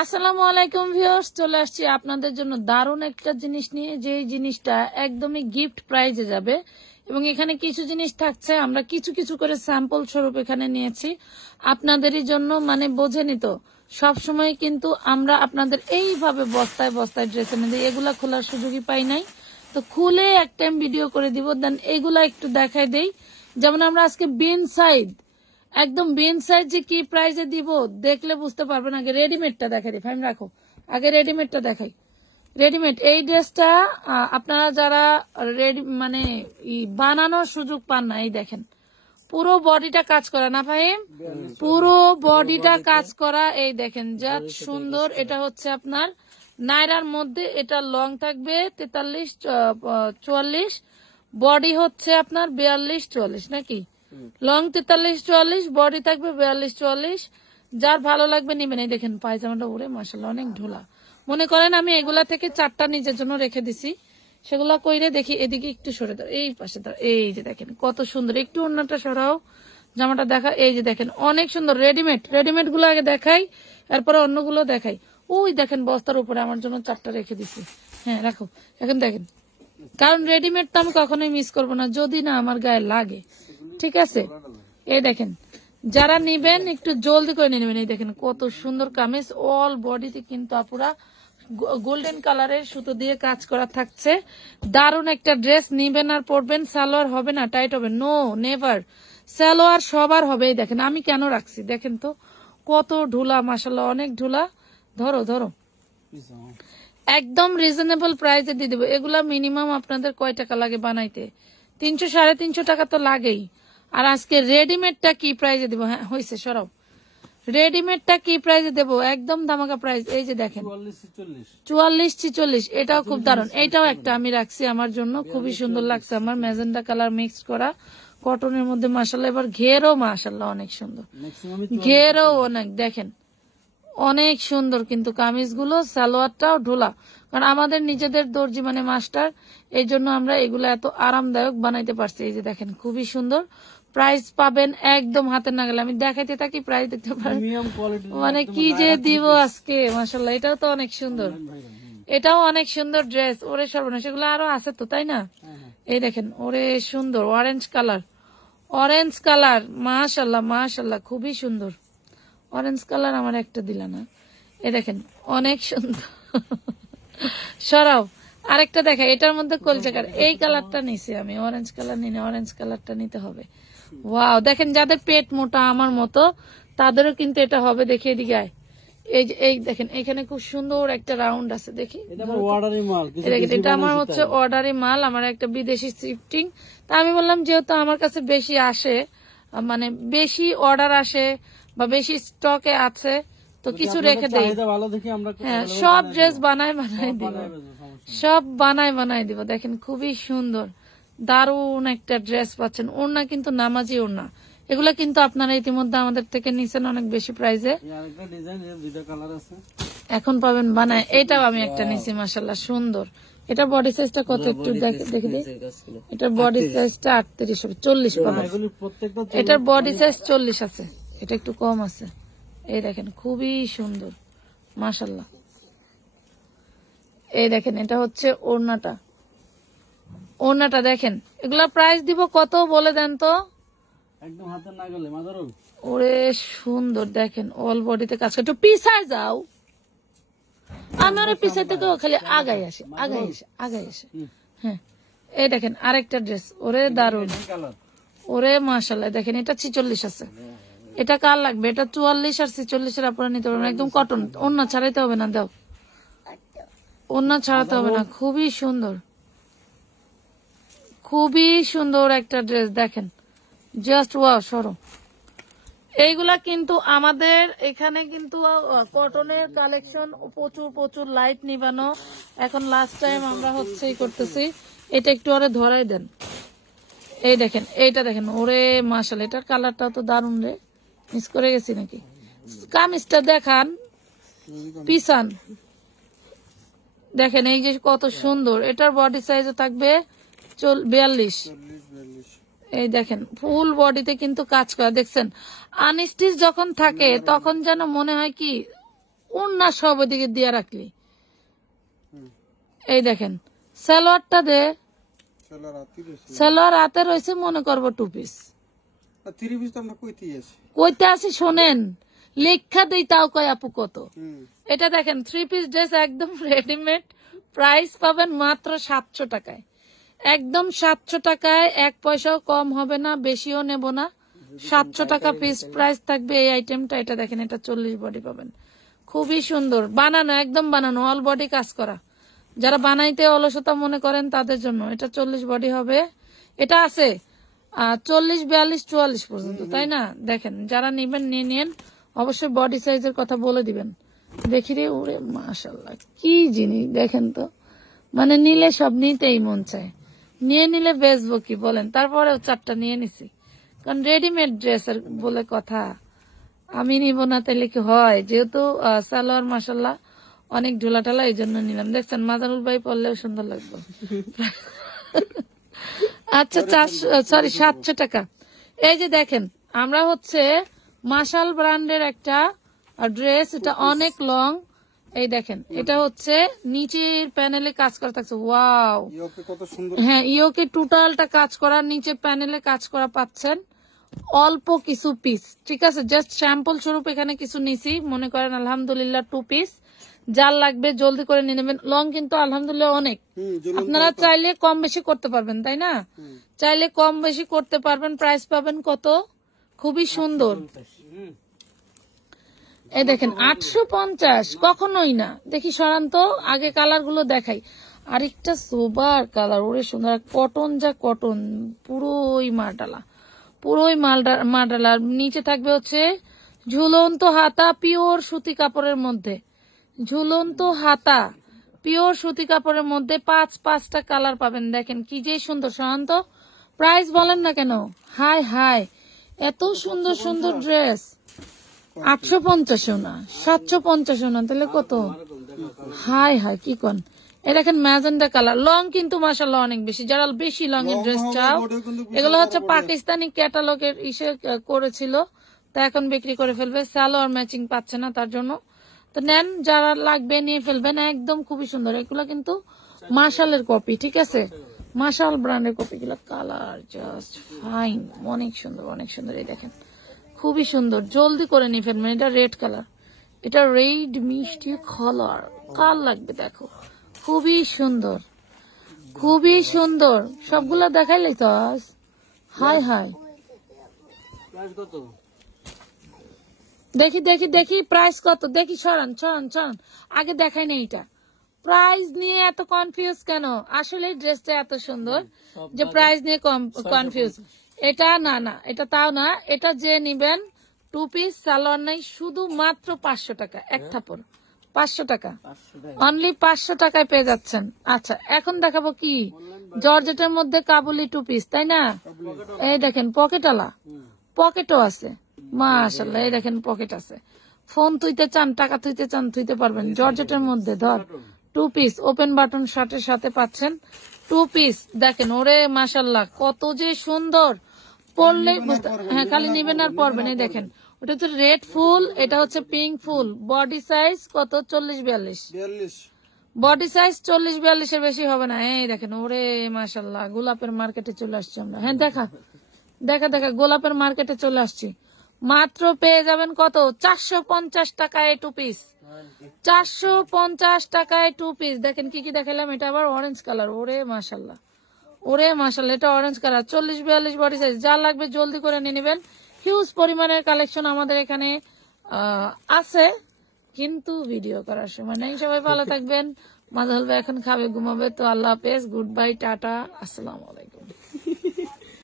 আসসালামু আলাইকুম ভিউয়ার্স, চলে আসছি আপনাদের জন্য দারুণ একটা জিনিস নিয়ে, যে জিনিসটা একদমই গিফট প্রাইজে যাবে। এবং এখানে কিছু জিনিস থাকছে, আমরা কিছু কিছু করে স্যাম্পল স্বরূপ এখানে নিয়েছি আপনাদেরই জন্য। মানে বোঝেনি তো, সবসময় কিন্তু আমরা আপনাদের এইভাবে বস্তায় বস্তায় ড্রেস এনে দিই, এগুলা খোলার সুযোগই পাই নাই। তো খুলে এক টাইম ভিডিও করে দিব, দেন এগুলা একটু দেখাই দেই। যেমন আমরা আজকে বিন সাইড, একদম বিন সাইজ যে কি প্রাইজে দিব দেখলে বুঝতে পারবেন। আগে রেডিমেডটা দেখাই দিই, ফাইন রাখো, আগে রেডিমেডটা দেখাই। রেডিমেড এই ড্রেসটা আপনারা যারা রেডি মানে বানানোর সুযোগ পান না, এই দেখেন পুরো বডিটা কাজ করা না ফাহিম, পুরো বডিটা কাজ করা। এই দেখেন জাস্ট সুন্দর। এটা হচ্ছে আপনার নাইরার মধ্যে, এটা লং থাকবে 43-44, বডি হচ্ছে আপনার 42-44 নাকি, লং 43-44, বডি থাকবে 42-44। যার ভালো লাগবে নিবেন। এই দেখেন পায়জামাটা উড়ে মাশাআল্লাহ অনেক ঢোলা। মনে করেন আমি এগুলা থেকে 4টা নিজের জন্য রেখে দিছি, সেগুলা কইরে দেখি। এদিকে একটু সরে দাও, এই পাশে দাও। এই যে দেখেন কত সুন্দর, একটু অন্যটা সরাও, জামাটা দেখা। এই যে দেখেন অনেক সুন্দর রেডিমেড। রেডিমেড গুলো আগে দেখাই, এরপরে অন্যগুলো দেখাই। ওই দেখেন বস্তার উপরে আমার জন্য 4টা রেখে দিছি। হ্যাঁ রাখো। এখন দেখেন, কারণ রেডিমেড তো আমি কখনোই মিস করবো না যদি না আমার গায়ে লাগে, ঠিক আছে। এই দেখেন যারা নিবেন একটু জলদি করে নিয়ে নেবেন। এই দেখেন কত সুন্দর কামিজ, অল বডিতে কিন্তু আপুরা গোল্ডেন কালারের সুতো দিয়ে কাজ করা থাকছে। দারুণ একটা ড্রেস, নিবেন আর পরবেন। সালোয়ার হবে না, টাইট হবে, নো নেভার। সালোয়ার সবার হবে। এই দেখেন আমি কেন রাখছি দেখেন তো, কত ঢোলা মাশাআল্লাহ, অনেক ঢোলা। ধরো ধরো, একদম রিজনেবল প্রাইসে দিয়ে দেবো। এগুলা মিনিমাম আপনাদের কয় টাকা লাগে বানাইতে? 300-350 টাকা তো লাগেই। আর আজকে রেডিমেডটা কি প্রাইসে দেবো? হ্যাঁ হয়েছে, সরাও। রেডিমেডটা কি প্রাইসে দেবো? একদম ধামাকা প্রাইস। এই যে দেখেন 44-46, এটাও খুব দারুণ। এইটাও একটা আমি রাখছি আমার জন্য, খুবই সুন্দর লাগছে আমার, ম্যাজেন্ডা কালার মিক্স করা কটনের মধ্যে মাশাআল্লাহ। এবার ঘেরও মাশাআল্লাহ অনেক সুন্দর, ঘেরও অনেক দেখেন অনেক সুন্দর। কিন্তু কামিজগুলো সালোয়ারটাও ঢোলা, কারণ আমাদের নিজেদের দর্জি মানে মাস্টার, এই জন্য আমরা এগুলো এত আরামদায়ক বানাইতে পারছি। এই যে দেখেন খুবই সুন্দর। প্রাইস পাবেন একদম হাতের নাগালে। আমি দেখাইতে থাকি, প্রাইস দেখতে পারেন, মানে কি যে দিব আজকে মাশাআল্লাহ। এটাও তো অনেক সুন্দর, এটাও অনেক সুন্দর ড্রেস। ওরে সর্বনাশ, এগুলো আরো আছে তো তাই না। এই দেখেন ওরে সুন্দর অরেঞ্জ কালার, অরেঞ্জ কালার মাশাআল্লাহ মাশাআল্লাহ, খুবই সুন্দর অরেঞ্জ কালার। আমার একটা দিলা না, এ দেখেন অনেক সুন্দর। সরাও, আরেকটা দেখা। এটার মধ্যে কলচাকার, এই কালারটা নিছি আমি, অরেঞ্জ কালার নিনে অরেঞ্জ কালারটা নিতে হবে। ওয়াও, দেখেন যাদের পেট মোটা আমার মতো তাদেরও কিন্তু এটা হবে। দেখে এদিকে আয়। এই যে এই দেখেন এখানে খুব সুন্দর একটা রাউন্ড আছে, দেখি। এটা আমার হচ্ছে অর্ডারি মাল, আমার একটা বিদেশি শিফটিং। তা আমি বললাম যেহেতু আমার কাছে বেশি আসে, মানে বেশি অর্ডার আসে বা বেশি স্টকে আছে, তো কিছু রেখে দেই। হ্যাঁ সব ড্রেস বানাই দিব, সব বানাই দিব। দেখেন খুবই সুন্দর দারুণ একটা ড্রেস পাচ্ছেন। ওড়না কিন্তু নামাজি ওড়না, এগুলা কিন্তু আপনারা ইতিমধ্যে আমাদের থেকে নিছেন অনেক বেশি প্রাইজে, এখন পাবেন বানায়। এটাও আমি একটা নিছি মাশাআল্লাহ সুন্দর। এটা বডি সাইজটা কত একটু দেখে দিই। এটার বডি সাইজটা 38-40 পাবেন। এটার বডি সাইজ 40 আছে, এটা একটু কম আছে। এই দেখেন খুবই সুন্দর মাশাআল্লাহ। এই দেখেন এটা হচ্ছে ওড়নাটা, ওড়নাটা দেখেন। এগুলা প্রাইস দিব কত বলে দেন তো, একদম হাতের নাগালে। ওরে সুন্দর দেখেন, অল বডিতে কাজ করে। একটু পিছায় যাও, আমার পিছাইতে তো খালি আগাই আসে আগাই আসে আগাই আসে। হ্যাঁ এই দেখেন আরেকটা ড্রেস, ওরে দারুণ, ওরে মাশাআল্লাহ। দেখেন এটা 46 আছে। এটা কার লাগবে? এটা 44 আর 46 আপনারা নিতে পারবেন, একদম কটন। ওড়না ছাড়াইতে হবে না, দাও ওড়না ছাড়াতে হবে না। খুবই সুন্দর, খুবই সুন্দর একটা ড্রেস দেখেন, জাস্ট ওয়াও। সরো, এইগুলা কিন্তু আমাদের এখানে কিন্তু কটনের কালেকশন প্রচুর প্রচুর লাইট নিবানো। এখন লাস্ট টাইম আমরা হচ্ছে করতেছি। এটা একটু ওরে ধরাই দেন। এই দেখেন এইটা দেখেন, ওরে মাশাআল্লাহ, এটার কালারটা তো দারুণ রে, মিস করে গেছি নাকি। কামিজটা দেখান, পিছান দেখেন, এই যে কত সুন্দর। এটার বডি সাইজে থাকবে 42। এই দেখেন ফুল বডিতে কিন্তু কাজ করা, দেখছেন। আনস্টিচ যখন থাকে তখন যেন মনে হয় কি ওড়না সব ওইদিকে দিয়ে রাখলি। এই দেখেন সালোয়ারটা দে, সালোয়ার হাতে রয়েছে মনে করবো 2 পিস। কইতে আসি শোনেন, লেখা দেই তাও কয় আপু কত। এটা দেখেন 3 পিস ড্রেস একদম রেডিমেড, প্রাইস পাবেন মাত্র 700 টাকায়, একদম 700 টাকায়, 1 পয়সাও কম হবে না, বেশিও নেব না। 700 টাকা পিস প্রাইস থাকবে এই আইটেমটা। এটা দেখেন, এটা 40 বডি পাবেন, খুবই সুন্দর বানানো, একদম বানানো, অল বডি কাজ করা। যারা বানাইতে অলসতা মনে করেন তাদের জন্য এটা 40 বডি হবে। এটা আছে 40, 42, 44 পর্যন্ত, তাই না? দেখেন যারা নিবেন নিয়ে নিন, অবশ্যই বডি সাইজের কথা বলে দিবেন। দেখি রে, ওরে মাশাআল্লাহ কি জিনিস দেখেন তো, মানে নিলে সব নিতেই মন চায়, নিয়ে নিলে বেচবো কি বলেন। তারপরেও 4টা নিয়ে নিছি, কারণ রেডিমেড ড্রেসের বলে কথা, আমি নিব না তাইলে কি হয়? যেহেতু সালোয়ার মাশাআল্লাহ অনেক ঢোলা ঢালা, এই জন্য নিলাম। দেখছেন মাজানুল ভাই পরলেও সুন্দর লাগবে। আচ্ছা 700 টাকা। এই যে দেখেন, আমরা হচ্ছে মাশাল ব্র্যান্ডের একটা ড্রেস, এটা অনেক লং। এই দেখেন, এটা হচ্ছে নিচের প্যানেলে কাজ করা থাকছে, ওয়াও, হ্যাঁ ইয়োকে টোটালটা কাজ করা, নিচে প্যানেলে কাজ করা পাচ্ছেন। অল্প কিছু পিস, ঠিক আছে, জাস্ট স্যাম্পল স্বরূপ এখানে কিছু নিছি, মনে করেন আলহামদুলিল্লাহ 2 পিস। যার লাগবে জলদি করে নিয়ে নেবেন। লং কিন্তু আলহামদুলিল্লাহ অনেক, আপনারা চাইলে কম বেশি করতে পারবেন, তাই না? চাইলে কম বেশি করতে পারবেন। প্রাইস পাবেন কত? খুবই সুন্দর। এই দেখেন 850, কখনোই না। দেখি সরান তো, আগে কালার গুলো দেখাই। আরেকটা সোবার কালার, ওরে সুন্দর, কটন, যা কটন, পুরোই মারডালা, পুরোই মারডালা। নিচে থাকবে হচ্ছে ঝুলন্ত হাতা, পিওর সুতি কাপড়ের মধ্যে, ঝুলন্ত হাতা পিওর সুতি কাপড়ের মধ্যে 5টা কালার পাবেন। দেখেন কি যে সুন্দর। শান্ত প্রাইস বলেন না কেন? হাই হাই, এত সুন্দর সুন্দর ড্রেস। 850 না, 750 না, তাহলে কত? হাই হাই কি কোন। এই দেখেন ম্যাজেন্ডা কালার, লং কিন্তু মাশাআল্লাহ অনেক বেশি। যারা বেশি লং এর ড্রেস চাও, এগুলো হচ্ছে পাকিস্তানি ক্যাটালগের ইসে করেছিল, তা এখন বিক্রি করে ফেলবে। সালোয়ার ম্যাচিং পাচ্ছে না, তার জন্য তো নেন, যারা লাগবে নিয়ে ফেলবেন। একদম খুবই সুন্দর, এগুলো কিন্তু মাশালের কপি, ঠিক আছে, মাশাল ব্র্যান্ডের কপি গুলো। কালার জাস্ট ফাইন, অনেক সুন্দর, অনেক সুন্দর। এই দেখেন খুবই সুন্দর, জলদি করে নিয়ে ফেলবেন। এটা রেড কালার, এটা রেড মিষ্টি কালার, কার লাগবে দেখো, খুবই সুন্দর, খুবই সুন্দর। সবগুলা দেখাইলেই তো আজ। হাই হাই, দেখি দেখি দেখি প্রাইস কত, দেখি সরান সরান সরান, আগে দেখাই না। এটা প্রাইস নিয়ে এত কনফিউজ কেন? আসলে ড্রেসটা এত সুন্দর যে প্রাইস নিয়ে কনফিউজ। এটা না না, এটা তাও না, এটা যে নিবেন 2 পিস সালোয়ার নাই, শুধু মাত্র 500 টাকা, এক থাপড় 500 টাকা, অনলি 500 টাকায় পেয়ে যাচ্ছেন। আচ্ছা এখন দেখাবো কি, জর্জেটের মধ্যে কাবুলি 2 পিস, তাই না? এই দেখেন পকেট আলা, পকেটও আছে মাশাআল্লাহ। এই দেখেন পকেট আছে, ফোন তুইতে চান, টাকা তুইতে চান, তুইতে পারবেন। জর্জেটের মধ্যে ধর 2 পিস, ওপেন বাটন শার্টের সাথে পাচ্ছেন 2 পিস। দেখেন ওরে মাশাআল্লাহ কত যে সুন্দর, পরলে হ্যাঁ খালি নিবেন আর পরবেন। এই দেখেন ওটা হচ্ছে রেড ফুল, এটা হচ্ছে পিঙ্ক ফুল। বডি সাইজ কত? 40-42 বডি সাইজ, 40-42 এর বেশি হবে না। এই দেখেন ওরে মাশাআল্লাহ, গোলাপের মার্কেটে চলে আসছি আমরা। হ্যাঁ দেখা দেখা দেখা, গোলাপের মার্কেটে চলে আসছি। মাত্র পেয়ে যাবেন কত? 450 টাকায় 2 পিস, 450 টাকায় 2 পিস। দেখেন কি কি দেখালাম, এটা আবার অরেঞ্জ কালার, ওরে মাশাআল্লাহ, ওরে মাশাআল্লাহ, এটা অরেঞ্জ কালার, 40-42 বডি সাইজ। যা লাগবে জলদি করে নিয়ে নেবেন। হিউজ পরিমাণের কালেকশন আমাদের এখানে আছে, কিন্তু ভিডিও করার সময় নেই। সবাই ভালো থাকবেন। মাঝাল ভাই এখন খাবে, ঘুমাবে। তো আল্লাহ হাফেজ, গুড বাই, টাটা, আসসালামু আলাইকুম।